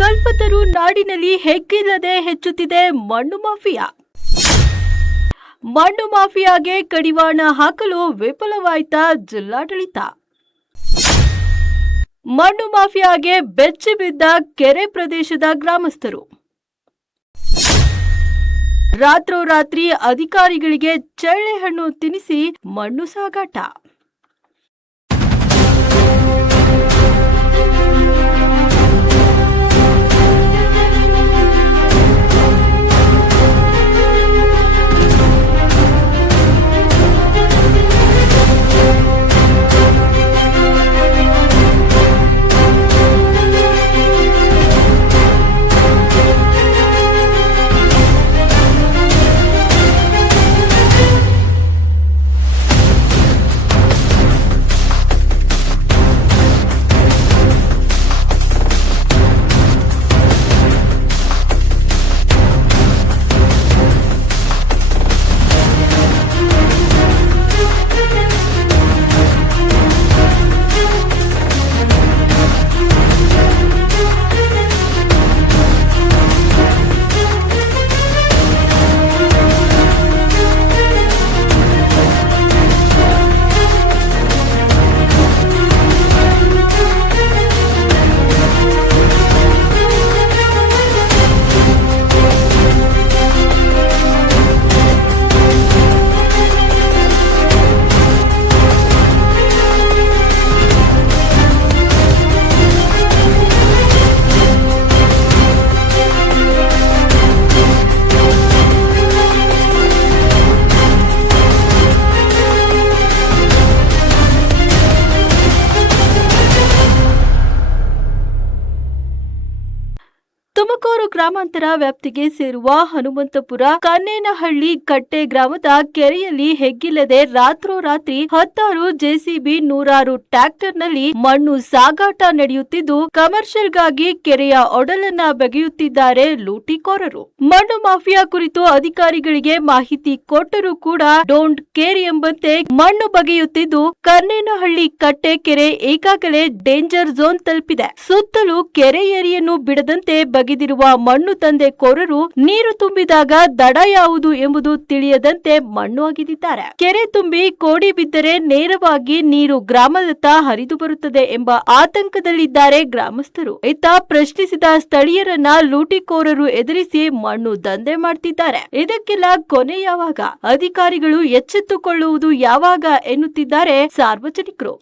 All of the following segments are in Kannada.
ಕಲ್ಪತರು ನಾಡಿನಲ್ಲಿ ಹೆಗ್ಗಿಲ್ಲದೆ ಹೆಚ್ಚುತ್ತಿದೆ ಮಣ್ಣು ಮಾಫಿಯಾ. ಮಣ್ಣು ಮಾಫಿಯಾಗೆ ಕಡಿವಾಣ ಹಾಕಲು ವಿಫಲವಾಯಿತಾ ಜಿಲ್ಲಾಡಳಿತ. ಮಣ್ಣು ಮಾಫಿಯಾಗೆ ಬೆಚ್ಚಿ ಬಿದ್ದ ಕೆರೆ ಪ್ರದೇಶದ ಗ್ರಾಮಸ್ಥರು. ರಾತ್ರೋರಾತ್ರಿ ಅಧಿಕಾರಿಗಳಿಗೆ ಚಳ್ಳೆಹಣ್ಣು ತಿನ್ನಿಸಿ ಮಣ್ಣು ಸಾಗಾಟ. ತುಮಕೂರು ಗ್ರಾಮಾಂತರ ವ್ಯಾಪ್ತಿಗೆ ಸೇರುವ ಹನುಮಂತಪುರ ಕನ್ನೇನಹಳ್ಳಿ ಕಟ್ಟೆ ಗ್ರಾಮದ ಕೆರೆಯಲ್ಲಿ ಹೆಗ್ಗಿಲ್ಲದೆ ರಾತ್ರೋರಾತ್ರಿ 10 ಜೆಸಿಬಿ 100 ಟ್ರ್ಯಾಕ್ಟರ್ನಲ್ಲಿ ಮಣ್ಣು ಸಾಗಾಟ ನಡೆಯುತ್ತಿದ್ದು, ಕಮರ್ಷಿಯಲ್ಗಾಗಿ ಕೆರೆಯ ಒಡಲನ್ನ ಬಗೆಯುತ್ತಿದ್ದಾರೆ ಲೂಟಿಕೋರರು. ಮಣ್ಣು ಮಾಫಿಯಾ ಕುರಿತು ಅಧಿಕಾರಿಗಳಿಗೆ ಮಾಹಿತಿ ಕೊಟ್ಟರೂ ಕೂಡ ಡೋಂಟ್ ಕೇರ್ ಎಂಬಂತೆ ಮಣ್ಣು ಬಗೆಯುತ್ತಿದ್ದು, ಕನ್ನೇನಹಳ್ಳಿ ಕಟ್ಟೆ ಕೆರೆ ಈಗಾಗಲೇ ಡೇಂಜರ್ ಝೋನ್ ತಲುಪಿದೆ. ಸುತ್ತಲೂ ಕೆರೆ ಏರಿಯನ್ನು ಬಿಡದಂತೆ ಬಗೆದಿರುವ ಮಣ್ಣು ದಂಧೆಕೋರರು ನೀರು ತುಂಬಿದಾಗ ದಡ ಯಾವುದು ಎಂಬುದು ತಿಳಿಯದಂತೆ ಮಣ್ಣು ಅಗೆದಿದ್ದಾರೆ. ಕೆರೆ ತುಂಬಿ ಕೋಡಿ ಬಿದ್ದರೆ ನೇರವಾಗಿ ನೀರು ಗ್ರಾಮದತ್ತ ಹರಿದು ಬರುತ್ತದೆ ಎಂಬ ಆತಂಕದಲ್ಲಿದ್ದಾರೆ ಗ್ರಾಮಸ್ಥರು. ಇತ್ತ ಪ್ರಶ್ನಿಸಿದ ಸ್ಥಳೀಯರನ್ನ ಲೂಟಿಕೋರರು ಎದುರಿಸಿ ಮಣ್ಣು ದಂಧೆ ಮಾಡ್ತಿದ್ದಾರೆ. ಇದಕ್ಕೆಲ್ಲ ಕೊನೆ ಯಾವಾಗ, ಅಧಿಕಾರಿಗಳು ಎಚ್ಚೆತ್ತುಕೊಳ್ಳುವುದು ಯಾವಾಗ ಎನ್ನುತ್ತಿದ್ದಾರೆ ಸಾರ್ವಜನಿಕರು.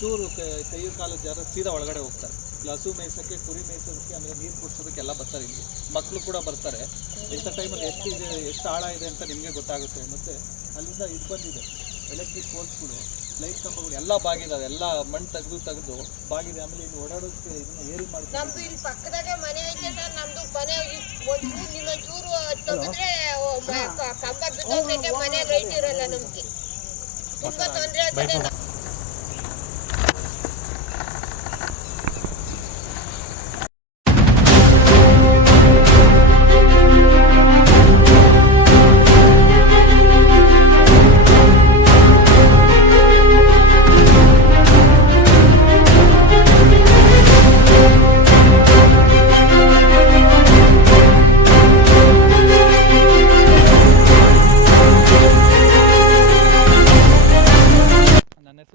ಚೂರು ಕೈ ಕಾಲು ಜನ ಸೀದಾ ಒಳಗಡೆ ಹೋಗ್ತಾರೆ. ಇಲ್ಲಿ ಹಸು ಮೇಯ್ಸೋಕ್ಕೆ, ಕುರಿ ಮೇಯ್ಸೋದಕ್ಕೆ, ಆಮೇಲೆ ನೀರು ಕುಡಿಸೋದಕ್ಕೆಲ್ಲ ಬರ್ತಾರೆ. ಇಲ್ಲಿ ಮಕ್ಕಳು ಕೂಡ ಬರ್ತಾರೆ. ಇಂಥ ಟೈಮಲ್ಲಿ ಎಷ್ಟು ಆಳ ಇದೆ ಅಂತ ನಿಮಗೆ ಗೊತ್ತಾಗುತ್ತೆ. ಮತ್ತು ಅಲ್ಲಿಂದ ಇದು ಬಂದಿದೆ, ಎಲೆಕ್ಟ್ರಿಕ್ ಪೋಲ್ಸ್ಗಳು, ಲೈಟ್ ಕಂಬಗಳು ಎಲ್ಲ ಬಾಗಿದಾವೆ. ಎಲ್ಲ ಮಣ್ಣು ತೆಗೆದು ಬಾಗಿದೆ. ಆಮೇಲೆ ಇಲ್ಲಿ ಓಡಾಡೋದಕ್ಕೆ ಇದನ್ನ ಏರಿ ಮಾಡ್ತಾರೆ. ನಮ್ದು ಇಲ್ಲಿ ಪಕ್ಕದಾಗೆ ಮನೆ ಐತೆ ಸರ್. ನಮ್ದು ಮನೆ ಇನ್ನೊಂಚೂರು ತೆಗೆದ್ರೆ ಕಂಬ ಬಿದ್ದೋಗ್ತೈತೆ. ಮನೆ ಲೈಟ್ ಇರಲ್ಲ. ನಮಗೆ ತುಂಬ ತೊಂದರೆ ಆಗ್ತದೆ.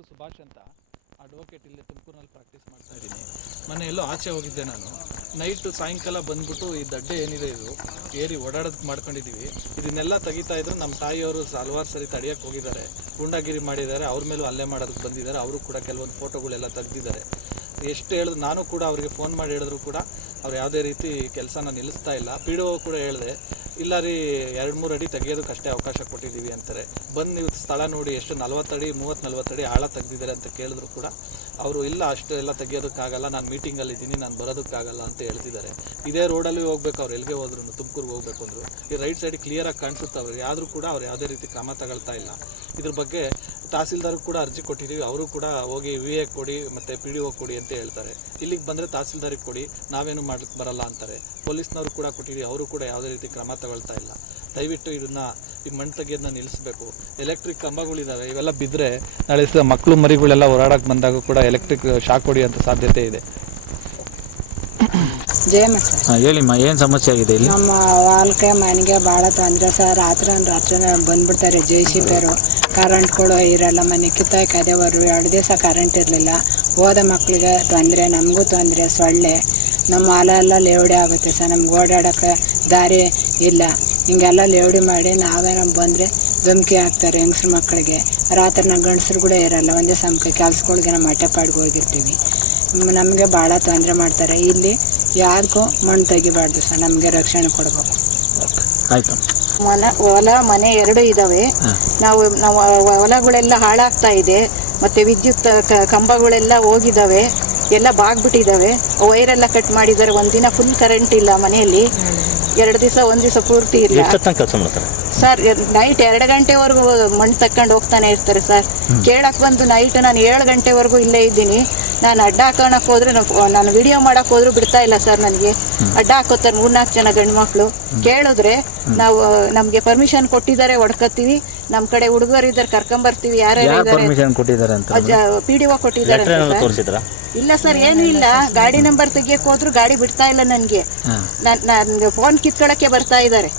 ಸುಭಾಷ್ ಅಂತ ಅಡ್ವೊಕೇಟ್ ಇಲ್ಲಿ ತುಮಕೂರಿನಲ್ಲಿ ಪ್ರಾಕ್ಟೀಸ್ ಮಾಡ್ತಾ ಇದ್ದೀನಿ. ಮೊನ್ನೆ ಎಲ್ಲೋ ಆಚೆ ಹೋಗಿದ್ದೆ ನಾನು. ನೈಟು ಸಾಯಂಕಾಲ ಬಂದ್ಬಿಟ್ಟು ಈ ದಡ್ಡೆ ಏನಿದೆ ಇದು ಏರಿ ಓಡಾಡೋದಕ್ಕೆ ಮಾಡ್ಕೊಂಡಿದ್ದೀವಿ. ಇದನ್ನೆಲ್ಲ ತೆಗಿತಾ ಇದ್ರು. ನಮ್ಮ ತಾಯಿಯವರು ಹಲವಾರು ಸರಿ ತಡೆಯೋಕ್ಕೆ ಹೋಗಿದ್ದಾರೆ, ಗೂಂಡಾಗಿರಿ ಮಾಡಿದ್ದಾರೆ. ಅವ್ರ ಮೇಲೂ ಹಲ್ಲೆ ಮಾಡೋದಕ್ಕೆ ಬಂದಿದ್ದಾರೆ. ಅವರು ಕೂಡ ಕೆಲವೊಂದು ಫೋಟೋಗಳೆಲ್ಲ ತೆಗೆದಿದ್ದಾರೆ. ಎಷ್ಟು ಹೇಳಿದ್ರು, ನಾನು ಕೂಡ ಅವರಿಗೆ ಫೋನ್ ಮಾಡಿ ಹೇಳಿದ್ರು ಕೂಡ ಅವ್ರು ಯಾವುದೇ ರೀತಿ ಕೆಲಸನ ನಿಲ್ಲಿಸ್ತಾ ಇಲ್ಲ. ಪಿ ಡಿ ಒ ಕೂಡ ಹೇಳಿದೆ, ಇಲ್ಲ ರೀ 2-3 ಅಡಿ ತೆಗೆಯೋದಕ್ಕಷ್ಟೇ ಅವಕಾಶ ಕೊಟ್ಟಿದ್ದೀವಿ ಅಂತಾರೆ. ಬಂದು ನೀವು ಸ್ಥಳ ನೋಡಿ ಎಷ್ಟು 40 ಅಡಿ 30-40 ಅಡಿ ಆಳ ತೆಗೆದಿದ್ದಾರೆ ಅಂತ ಕೇಳಿದ್ರು ಕೂಡ ಅವರು ಇಲ್ಲ ಅಷ್ಟು ಎಲ್ಲ ತೆಗಿಯೋದಕ್ಕಾಗಲ್ಲ, ನಾನು ಮೀಟಿಂಗಲ್ಲಿದ್ದೀನಿ, ನಾನು ಬರೋದಕ್ಕಾಗಲ್ಲ ಅಂತ ಹೇಳ್ತಿದ್ದಾರೆ. ಇದೇ ರೋಡಲ್ಲಿ ಹೋಗ್ಬೇಕು, ಅವ್ರು ಎಲ್ಲಿಗೆ ಹೋದ್ರು ತುಮಕೂರಿಗೆ ಹೋಗ್ಬೇಕು ಅಂದರು. ಈ ರೈಟ್ ಸೈಡ್ ಕ್ಲಿಯರಾಗಿ ಕಾಣಿಸುತ್ತೆ ಅವ್ರಿಗೆ. ಆದರೂ ಕೂಡ ಅವ್ರು ಯಾವುದೇ ರೀತಿ ಕ್ರಮ ತಗೊಳ್ತಾ ಇಲ್ಲ. ಇದ್ರ ಬಗ್ಗೆ ತಹಸೀಲ್ದಾರ್ ಕೂಡ ಅರ್ಜಿ ಕೊಟ್ಟಿದ್ದೀವಿ, ಅವರು ಕೂಡ ಹೋಗಿ VA ಕೊಡಿ ಮತ್ತು PDO ಕೊಡಿ ಅಂತ ಹೇಳ್ತಾರೆ. ಇಲ್ಲಿಗೆ ಬಂದರೆ ತಹಸೀಲ್ದಾರಿಗೆ ಕೊಡಿ, ನಾವೇನು ಮಾಡ್ಲಿಕ್ಕೆ ಬರಲ್ಲ ಅಂತಾರೆ. ಪೊಲೀಸ್ನವ್ರು ಕೂಡ ಕೊಟ್ಟಿದ್ದೀವಿ, ಅವರು ಕೂಡ ಯಾವುದೇ ರೀತಿ ಕ್ರಮ ತಗೊಳ್ತಾ ಇಲ್ಲ. ದಯವಿಟ್ಟು ಇದನ್ನು ಈ ಮಣ್ಣು ತೆಗಿಯೋದನ್ನ ನಿಲ್ಲಿಸಬೇಕು. ಎಲೆಕ್ಟ್ರಿಕ್ ಕಂಬಗಳಿದ್ದಾವೆ, ಇವೆಲ್ಲ ಬಿದ್ದರೆ ನಾಳೆ ಮಕ್ಕಳು ಮರಿಗಳೆಲ್ಲ ಓಡಾಡಕ್ಕೆ ಬಂದಾಗ ಕೂಡ ಎಲೆಕ್ಟ್ರಿಕ್ ಶಾಕ್ ಹೊಡೆಯುವಂಥ ಸಾಧ್ಯತೆ ಇದೆ. ಜಯಮ್ಮ ಸರ್, ಹೇಳಿಮ್ಮ, ಏನು ಸಮಸ್ಯೆ ಆಗಿದೆ ಇಲ್ಲಿ? ನಮ್ಮ ಹೊಲಕ್ಕೆ ಮನೆಗೆ ಭಾಳ ತೊಂದರೆ ಸರ್. ರಾತ್ರಿ ಬಂದ್ಬಿಡ್ತಾರೆ JCBರು. ಕರೆಂಟ್ಗಳು ಇರಲ್ಲ, ಮನೆ ಕಿತ್ತಾಕಿ ಅದೇವರು 2 ದಿವಸ ಕರೆಂಟ್ ಇರಲಿಲ್ಲ. ಹೋದ ಮಕ್ಕಳಿಗೆ ತೊಂದರೆ, ನಮಗೂ ತೊಂದರೆ. ಸೊಳ್ಳೆ ನಮ್ಮ ಹೊಲ ಎಲ್ಲ ಲೇವಡಿ ಆಗುತ್ತೆ ಸರ್. ನಮ್ಗೆ ಓಡಾಡೋಕ್ಕೆ ದಾರಿ ಇಲ್ಲ. ಹಿಂಗೆಲ್ಲ ಲೇವಡಿ ಮಾಡಿ ನಾವೇನೋ ಬಂದರೆ ಧಮಕಿ ಹಾಕ್ತಾರೆ ಹೆಂಗಸ್ರ ಮಕ್ಕಳಿಗೆ. ರಾತ್ರಿ ನಾವು ಗಂಡಸ್ರು ಕೂಡ ಇರಲ್ಲ, ಒಂದೇ ಸಮಕ್ಕೆ ಕೆಲ್ಸಗಳಿಗೆ ನಮ್ಮ ಹೊಟ್ಟೆಪಾಡಿಗೆ ಹೋಗಿರ್ತೀವಿ. ನಮಗೆ ಭಾಳ ತೊಂದರೆ ಮಾಡ್ತಾರೆ. ಇಲ್ಲಿ ಯಾರಿಗೂ ಮಣ್ಣು ತೆಗಿಬಾರ್ದು ಸರ್, ನಮಗೆ ರಕ್ಷಣೆ ಕೊಡಬೇಕು. ಆಯ್ತು. ಹೊಲ ಮನೆ 2 ಇದ್ದಾವೆ. ನಾವು ಹೊಲಗಳೆಲ್ಲ ಹಾಳಾಗ್ತಾ ಇದೆ. ಮತ್ತು ವಿದ್ಯುತ್ ಕಂಬಗಳೆಲ್ಲ ಹೋಗಿದ್ದಾವೆ, ಎಲ್ಲ ಬಾಗ್ಬಿಟ್ಟಿದ್ದಾವೆ. ವೈರೆಲ್ಲ ಕಟ್ ಮಾಡಿದ್ದಾರೆ. ಒಂದಿನ ಫುಲ್ ಕರೆಂಟ್ ಇಲ್ಲ ಮನೆಯಲ್ಲಿ. 2 ದಿವಸ 1 ದಿವಸ ಪೂರ್ತಿ ಇಲ್ಲ ಕೆಲಸ ಮಾಡ್ತಾರೆ ಸರ್. ನೈಟ್ 2 ಗಂಟೆವರೆಗೂ ಮಣ್ಣು ತಕೊಂಡು ಹೋಗ್ತಾನೆ ಇರ್ತಾರೆ ಸರ್. ಕೇಳಕ್ಕೆ ಬಂದು ನೈಟ್ ನಾನು 7 ಗಂಟೆವರೆಗೂ ಇಲ್ಲೇ ಇದ್ದೀನಿ. ನಾನು ಅಡ್ಡ ಹಾಕೋಣಕ್ಕೆ ಹೋದ್ರೆ ನಾನು ವಿಡಿಯೋ ಮಾಡೋಕ್ಕೆ ಹೋದ್ರೂ ಬಿಡ್ತಾ ಇಲ್ಲ ಸರ್. ನನಗೆ ಅಡ್ಡ ಹಾಕೋತಾರೆ 3-4 ಜನ ಗಂಡು ಮಕ್ಕಳು. ಕೇಳಿದ್ರೆ ನಾವು ನಮಗೆ ಪರ್ಮಿಷನ್ ಕೊಟ್ಟಿದ್ದಾರೆ, ಹೊಡ್ಕೊತೀವಿ. ನಮ್ಮ ಕಡೆ ಹುಡುಗರಿದ್ದಾರೆ, ಕರ್ಕೊಂಬರ್ತೀವಿ. ಯಾರ್ಯಾರು ಕೊಟ್ಟಿದ್ದಾರೆ ಅಂತ PDO ಕೊಟ್ಟಿದ್ದಾರೆ ಸರ್. ಇಲ್ಲ ಸರ್, ಏನೂ ಇಲ್ಲ. ಗಾಡಿ ನಂಬರ್ ತೆಗಿಯಕ್ಕೆ ಹೋದ್ರು ಗಾಡಿ ಬಿಡ್ತಾ ಇಲ್ಲ ನನಗೆ. ನನಗೆ ಫೋನ್ ಕಿತ್ಕೊಳ್ಳೋಕ್ಕೆ ಬರ್ತಾ ಇದ್ದಾರೆ.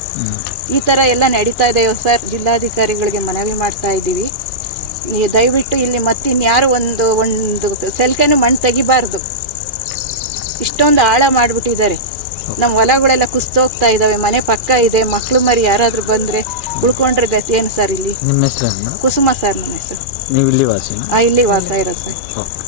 ಈ ಥರ ಎಲ್ಲ ನಡೀತಾ ಇದೆ ಸರ್. ಜಿಲ್ಲಾಧಿಕಾರಿಗಳಿಗೆ ಮನವಿ ಮಾಡ್ತಾ ಇದ್ದೀವಿ, ನೀವು ದಯವಿಟ್ಟು ಇಲ್ಲಿ ಮತ್ತಿನ್ಯಾರು ಒಂದು ಸೆಲ್ಕೆನೂ ಮಣ್ಣು ತೆಗಿಬಾರ್ದು. ಇಷ್ಟೊಂದು ಆಳ ಮಾಡಿಬಿಟ್ಟಿದ್ದಾರೆ. ನಮ್ಮ ಹೊಲಗಳೆಲ್ಲ ಕುಸ್ತೋಗ್ತಾ ಇದ್ದಾವೆ. ಮನೆ ಪಕ್ಕ ಇದೆ. ಮಕ್ಕಳು ಮರಿ ಯಾರಾದರೂ ಬಂದರೆ ಉಳ್ಕೊಂಡ್ರೆ ಗತಿ ಏನು ಸರ್? ಇಲ್ಲಿ ನಿಮ್ಮ ಹೆಸರು? ಕುಸುಮ ಸರ್ ನನ್ನ ಹೆಸರು. ನೀವು ಇಲ್ಲಿ ವಾಸಿ? ಇಲ್ಲಿ ವಾಸ ಇರೋದು ಸರ್. ಓಕೆ.